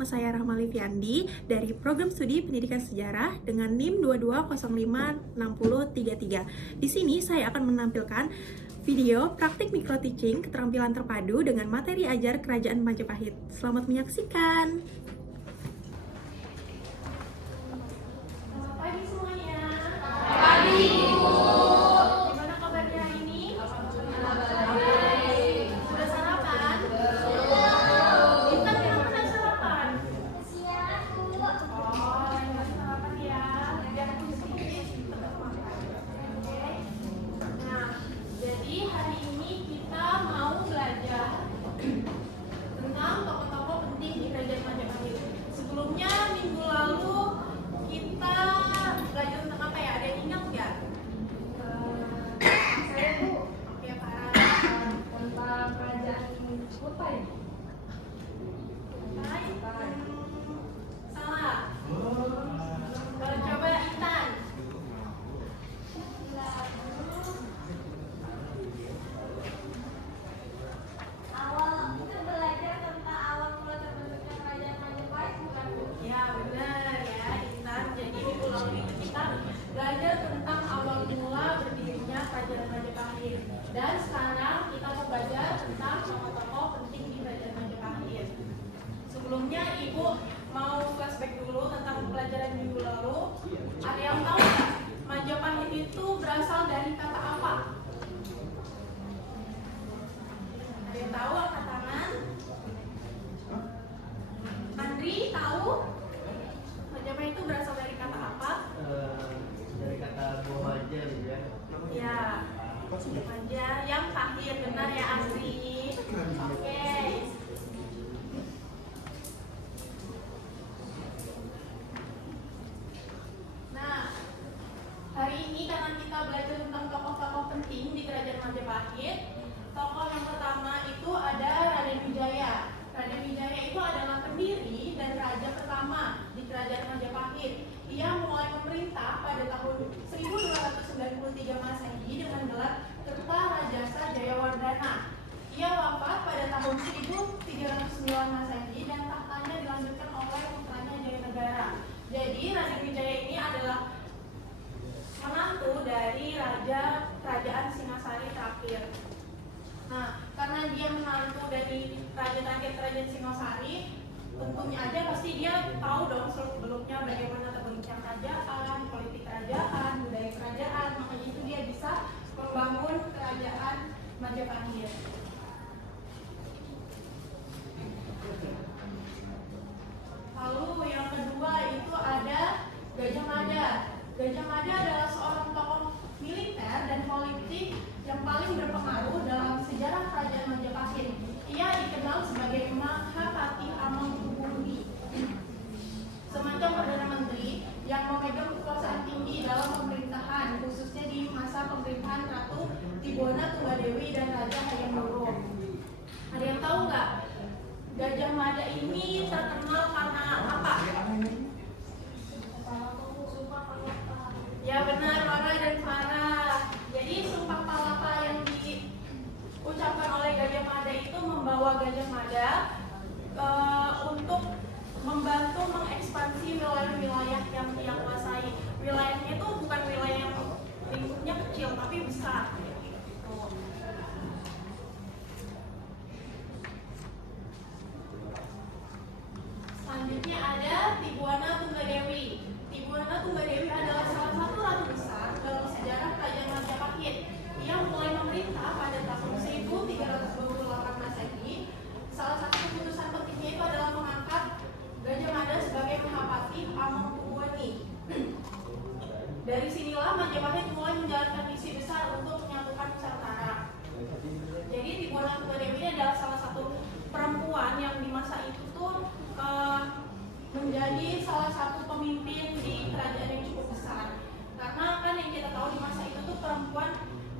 nama saya Rahma Liviandi dari Program Studi Pendidikan Sejarah dengan NIM 22056033. Di sini saya akan menampilkan video praktik micro teaching keterampilan terpadu dengan materi ajar Kerajaan Majapahit. Selamat menyaksikan. Selamat pagi semuanya. Pagi, Bu. Gimana kabarnya hari ini? Sudah sarapan? Intan, kenapa nggak sarapan? Oh, nggak sarapan ya. Biar aku sedikit makan. Oke. Nah, jadi hari ini kita mau belajar tentang tokoh-tokoh penting di Kerajaan Majapahit. Sebelumnya minggu lalu kita belajar tentang apa ya? Ada yang ingat nggak? Saya Bu, Oke, Pak. tentang kerajaan Kutai. Baik. Salah. Coba Intan. Awal kita belajar tentang awal mula terbentuknya kerajaan Majapahit, bukan Bu? Ya, benar ya, Intan. Jadi minggu lalu itu kita belajar tentang awal mula berdirinya Kerajaan Majapahit. Dan sekarang kita mau belajar tentang tokoh-tokoh penting di Kerajaan Majapahit. Sebelumnya Ibu mau flashback dulu tentang pelajaran minggu lalu. Ada yang tahu nggak Majapahit itu berasal dari kata apa? Ada yang tahu? Angkat tangan. Andri tahu? Majapahit itu berasal dari kata apa? Dari kata buah aja gitu ya. Ya, sebut aja yang pahit, benar ya Andri. Oke. Nah, hari ini karena kita belajar tentang tokoh-tokoh penting di Kerajaan Majapahit, tokoh yang pertama itu ada Raden Wijaya. Raden Wijaya itu adalah pendiri dan raja pertama di Kerajaan Majapahit. Ia mulai memerintah pada tahun 1293 Masehi dengan gelar Kertarajasa Jayawardhana. Ia wafat pada tahun 1309 Masehi dan tahtanya dilanjutkan oleh putranya Jayanegara. Jadi Raden Wijaya ini adalah menantu dari kerajaan Singasari terakhir. Nah, karena dia menantu dari raja terakhir kerajaan Singasari, tentunya aja pasti dia tahu dong seluk-beluknya bagaimana terbentuknya kerajaan, politik kerajaan, budaya kerajaan. Makanya itu dia bisa membangun kerajaan Majapahit. Lalu yang kedua itu ada Gajah Mada. Gajah Mada adalah seorang tokoh militer dan politik yang paling berpengaruh dalam sejarah kerajaan Majapahit. Ia dikenal sebagai Mahapati Amangkubuwono, semacam perdana menteri yang memegang kekuasaan tinggi dalam pemerintahan, khususnya di masa pemerintahan Ratu Tibuana Tunggadewi dan Raja Hayam Wuruk. Ada yang tahu nggak? Gajah Mada ini terkenal karena apa? Ya benar, Farah dan Farah. Jadi Sumpah Palapa yang diucapkan oleh Gajah Mada itu membawa Gajah Mada untuk membantu mengekspansi wilayah-wilayah yang dia kuasai. Wilayahnya itu bukan wilayah yang lingkupnya kecil, tapi besar. Selanjutnya ada Tibuana Tunggadewi. Tibuana Tunggadewi adalah salah satu ratu besar dalam sejarah Kerajaan Majapahit. Ia mulai memerintah pada tahun 1328 Masehi. Salah satu keputusan pentingnya itu adalah mengangkat Gajah Mada sebagai Mahapati Amangkubuwono. Dari sinilah Majapahit mulai menjalankan misi besar untuk menyatukan Nusantara. Jadi Tibuana Tunggadewi ini adalah salah satu perempuan yang di masa itu tuh menjadi salah satu pemimpin di kerajaan yang cukup besar. Karena kan yang kita tahu di masa itu tuh perempuan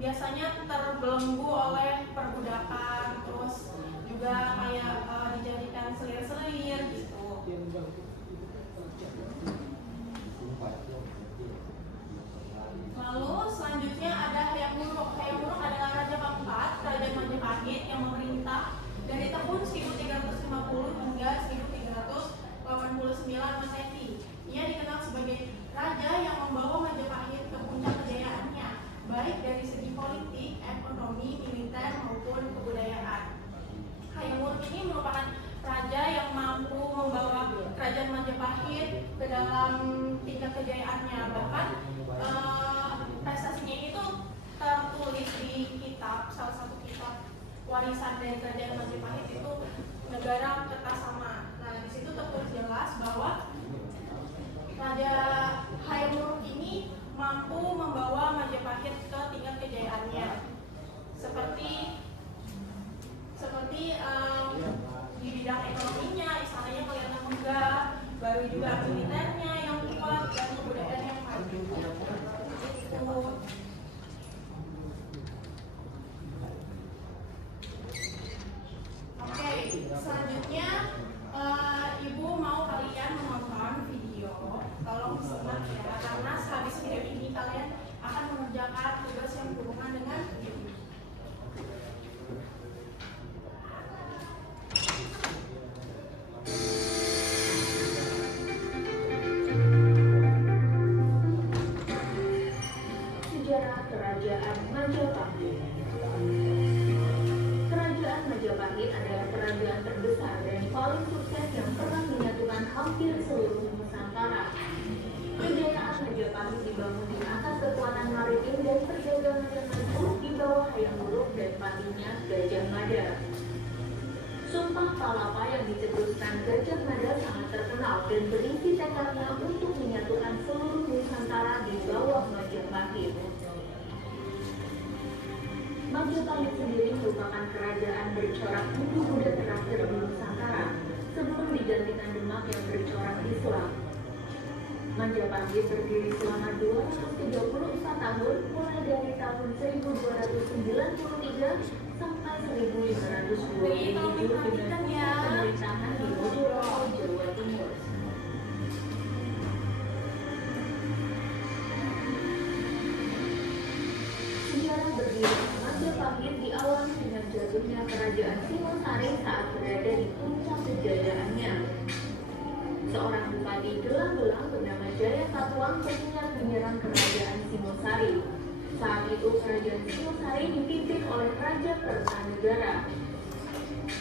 biasanya terbelenggu oleh perbudakan, terus juga kayak dijadikan selir-selir gitu. Lalu selanjutnya ada Hayam Wuruk. Hayam Wuruk adalah raja keempat Kerajaan Majapahit yang memerintah dari tahun 1350 hingga 1360. Masehi. Ia dikenal sebagai raja yang membawa Majapahit ke puncak kejayaannya, baik dari segi politik, ekonomi, militer maupun kebudayaan. Hayam Wuruk ini merupakan raja yang mampu membawa kerajaan Majapahit ke dalam tingkat kejayaannya. Bahkan prestasinya itu tertulis di kitab, salah satu kitab warisan dari kerajaan Majapahit itu Negara Kertasama. Nah, di situ tertulis jelas bahwa Raja Hayam Wuruk ini mampu membawa Majapahit ke tingkat kejayaannya. Seperti di bidang ekonominya, istananya kelihatan megah, baru juga militernya yang kuat dan kebudayaan yang maju. Oke, selanjutnya Ibu mau kalian menonton video. Tolong disimak ya, karena sehabis video ini kalian akan mengerjakan tugas yang berhubungan dengan video. Sejarah Kerajaan Majapahit. Kerajaan Majapahit adalah kerajaan terbesar dan paling sukses yang pernah menyatukan hampir seluruh Nusantara. Kejayaan Majapahit dibangun di atas kekuatan maritim dan perdagangan yang maju di bawah Hayam Wuruk dan patinya Gajah Mada. Sumpah Palapa yang dicetuskan Gajah Mada sangat terkenal dan berisi tekadnya untuk menyatukan seluruh Nusantara di bawah Majapahit. Majapahit sendiri merupakan kerajaan bercorak Hindu Buddha terakhir di Nusantara sebelum digantikan Demak yang bercorak Islam. Majapahit berdiri selama 234 tahun mulai dari tahun 1293 sampai 1527 dengan pemerintahan di Mojokerto, Jawa Timur. Sejarah berdiri Majapahit diawali dengan jatuhnya kerajaan Singosari saat berada di puncak kejayaannya. Seorang bupati gelang-gelang bernama Jaya Katuang berniat menyerang kerajaan Singosari. Saat itu kerajaan Singosari dipimpin oleh Raja Kertanegara.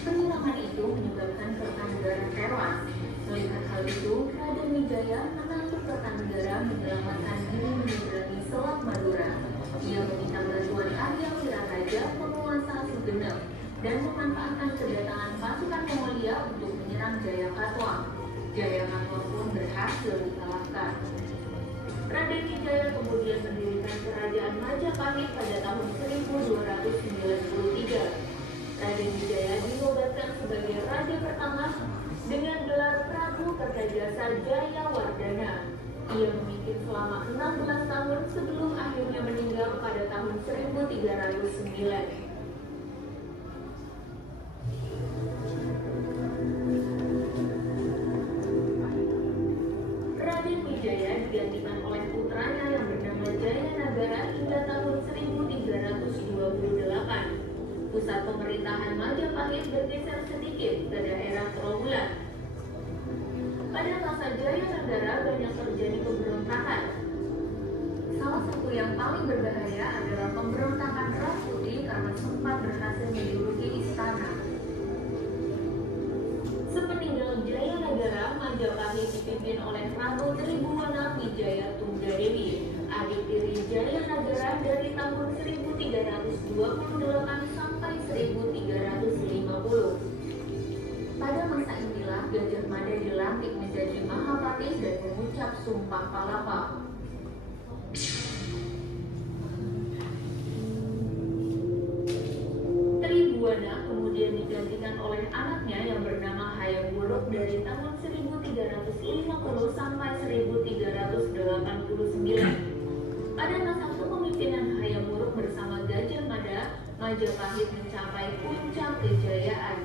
Penyerangan itu menyebabkan Kertanegara tewas. Melihat hal itu, Raden Wijaya menantu Kertanegara menyelamatkan diri menyeberangi Selat Madura. Ia meminta bantuan Arya Wiraraja, penguasa Sugenep, dan memanfaatkan kedatangan pasukan Mongolia untuk menyerang Jaya Katuang. Jaya Katuang pun berhasil dikalahkan. Raden Wijaya kemudian mendirikan kerajaan Majapahit pada tahun 1293. Raden Wijaya dinobatkan sebagai raja pertama dengan gelar Prabu Kertajasa Jayawardana. Ia memimpin selama 16 tahun sebelum akhirnya meninggal pada tahun 1309. Raden Wijaya digantikan oleh putranya yang bernama Jayanagara hingga tahun 1328. Pusat pemerintahan Majapahit bergeser sedikit ke daerah Trawulan. Pada masa Jayanagara banyak terjadi pemberontakan. Salah satu yang paling berbahaya adalah pemberontakan Ras Putih karena sempat berhasil menduduki istana. Sepeninggal Jayanagara, Majapahit dipimpin oleh Prabu Tribhuwana Wijaya Tunggadewi, adik tiri Jayanagara dari tahun 1328 sampai 1350. Pada masa inilah Gajah Mada dilantik menjadi Mahapati dan mengucap Sumpah Palapa. Tribhuwana kemudian digantikan oleh anaknya yang bernama Hayam Wuruk dari tahun 1350 sampai 1389. Pada masa kepemimpinan Hayam Wuruk bersama Gajah Mada, Majapahit mencapai puncak kejayaan.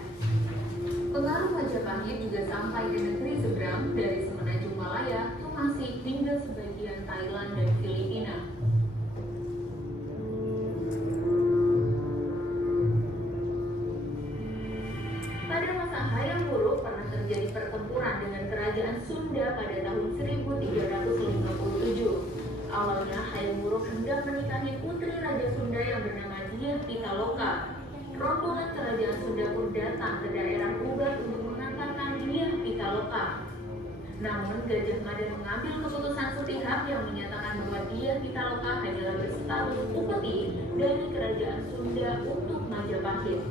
Pengaruh Majapahit juga sampai ke negeri seberang dari semenanjung Malaya, Tumasi hingga sebagian Thailand dan Filipina. Pada masa Hayam Wuruk pernah terjadi pertempuran dengan kerajaan Sunda ada pada tahun 1357. Awalnya Hayam Wuruk hendak menikahi putri Raja Sunda yang bernama Diah Pitaloka. Rombongan kerajaan Sunda pun datang ke daerah Ubat untuk mengantarkan Diah Pitaloka. Namun Gajah Mada mengambil keputusan sepihak yang menyatakan bahwa Diah Pitaloka hanyalah berstatus upeti dari kerajaan Sunda untuk Majapahit.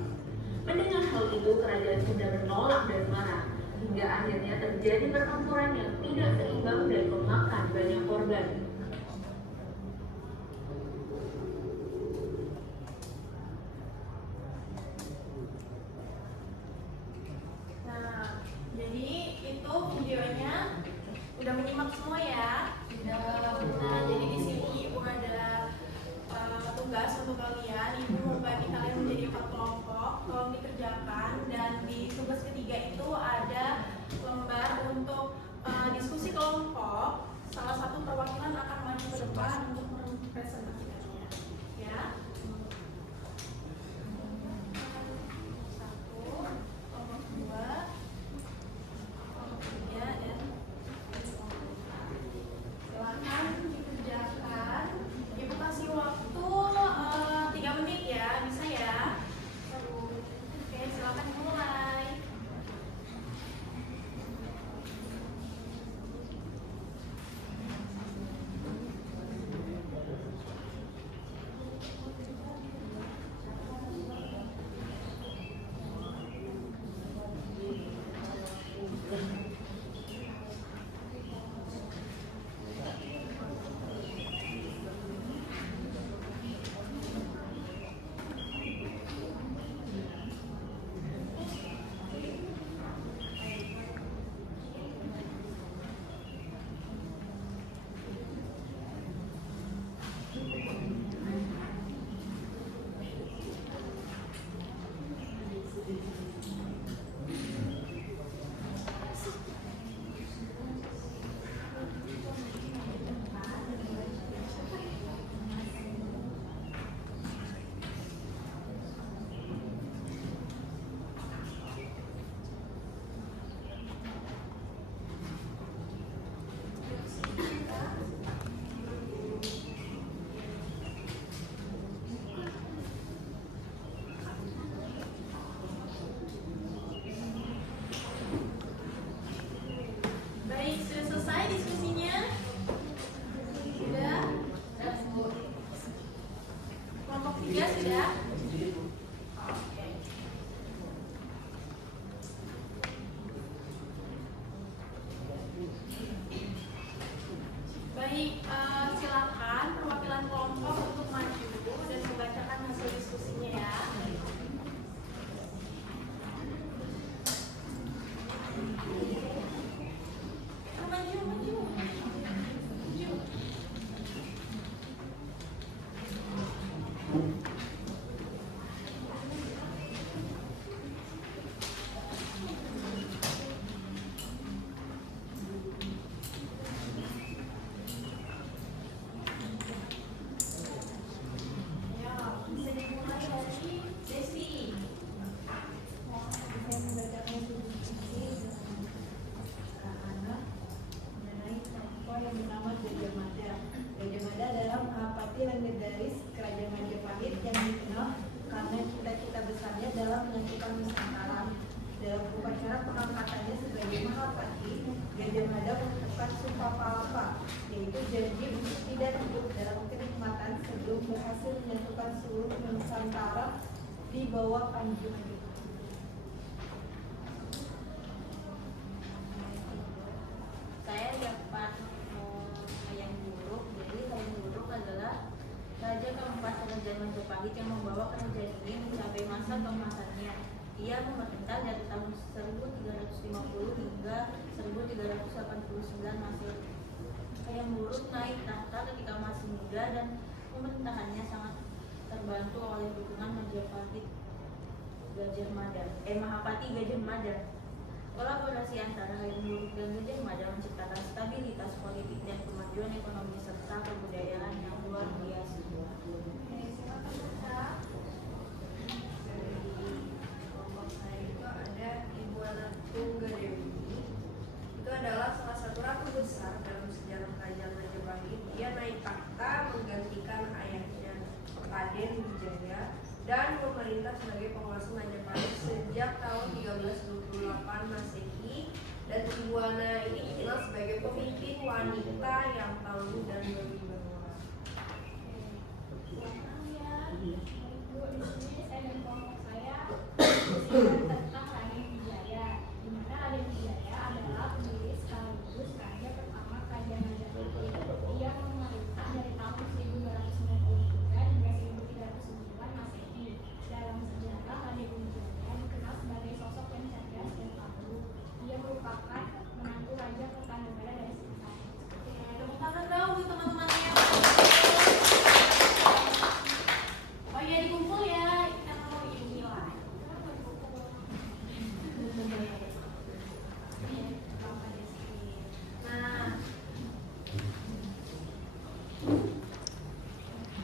Mendengar hal itu, kerajaan Sunda menolak dan marah, hingga akhirnya terjadi pertempuran yang tidak seimbang dan memakan banyak korban. Nah, jadi itu videonya udah menyimak semua ya. Nah, jadi di sini ibu ada tugas untuk kalian. Ibu membagi kalian menjadi 4 kelompok, tolong dikerjakan. Dan di tugas ketiga itu ada lembar untuk diskusi kelompok. Salah satu perwakilan akan maju ke depan untuk mempresentasikannya. Ya. Kelompok 2, kelompok 3, dan silakan dikerjakan. Ibu kasih waktu 3 menit ya, bisa ya? Oke, silakan mulai. Baik, sudah selesai diskusinya? Sudah? Kelompok 3 sudah? Oke. Baik, silakan perwakilan kelompok untuk maju dan membacakan hasil diskusinya ya. Maju, maju. Maju. Ya, bisa dimulai dari Desi. Saya membacakan diskusi anak mengenai tokoh yang bernama Gajah Mada. Gajah Mada adalah Mahapati legendaris Kerajaan Majapahit yang dikenal karena cita-cita besarnya dalam menyatukan Nusantara. Dalam upacara pengangkatannya sebagai Mahapati, Gajah Mada mengucapkan Sumpah Palapa, yaitu janji untuk tidak hidup dalam kenikmatan sebelum berhasil menyatukan seluruh Nusantara di bawah Panjungan. Saya dapat Hayam Wuruk. Jadi Hayam Wuruk adalah raja keempat kerajaan Majapahit yang membawa kerajaan ini mencapai masa keemasannya. Ia memerintah dari tahun 1350 hingga 1389 Masehi. Hayam Wuruk naik tahta ketika masih muda dan pemerintahannya sangat terbantu oleh dukungan Majapahit Mahapati Gajah Mada. Kolaborasi antara Hayam Wuruk dan Gajah Mada menciptakan stabilitas politik dan kemajuan ekonomi serta kebudayaan yang luar biasa. Kelompok saya itu ada Ibu Ratu Gadewi. Itu adalah salah satu pemimpin wanita yang tangguh dan berwibawa. Bu, di sini saya dan kelompok saya berbicara tentang Raden Wijaya, di mana Raden Wijaya adalah pendiri sekaligus raja pertama Kerajaan Majapahit. Ia memerintah dari tahun 1293 hingga 1309 Masehi. Dalam sejarah, Raden Wijaya dikenal sebagai sosok yang cerdas dan tangguh. Ia merupakan menantu Raja Kertanegara dari Singosari. Tepuk tangan dong buat teman-temannya. Oh iya, dikumpul ya, kita mau nilai. Nah,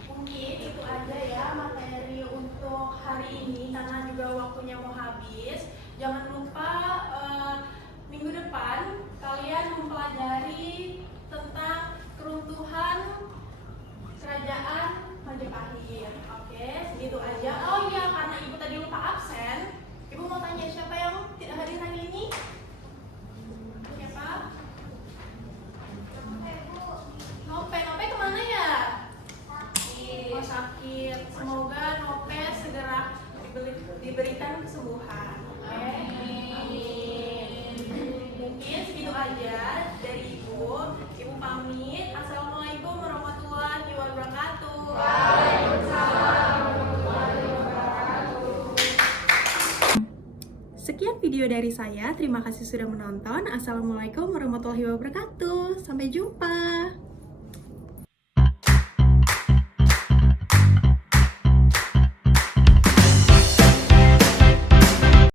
mungkin itu aja ya materi untuk hari ini karena juga waktunya mau habis. Jangan lupa minggu depan kalian mempelajari tentang keruntuhan kerajaan Majapahit. Oke, segitu aja. Oh iya, karena ibu tadi lupa absen, ibu mau tanya siapa yang tidak hadir hari ini? Siapa? Nope kemana ya? Oh, sakit. Semoga Nope segera diberikan kesembuhan. Oke. Mungkin segitu aja dari ibu. Ibu pamit. Assalamualaikum warahmatullahi wabarakatuh. Sekian video dari saya. Terima kasih sudah menonton. Assalamualaikum warahmatullahi wabarakatuh. Sampai jumpa.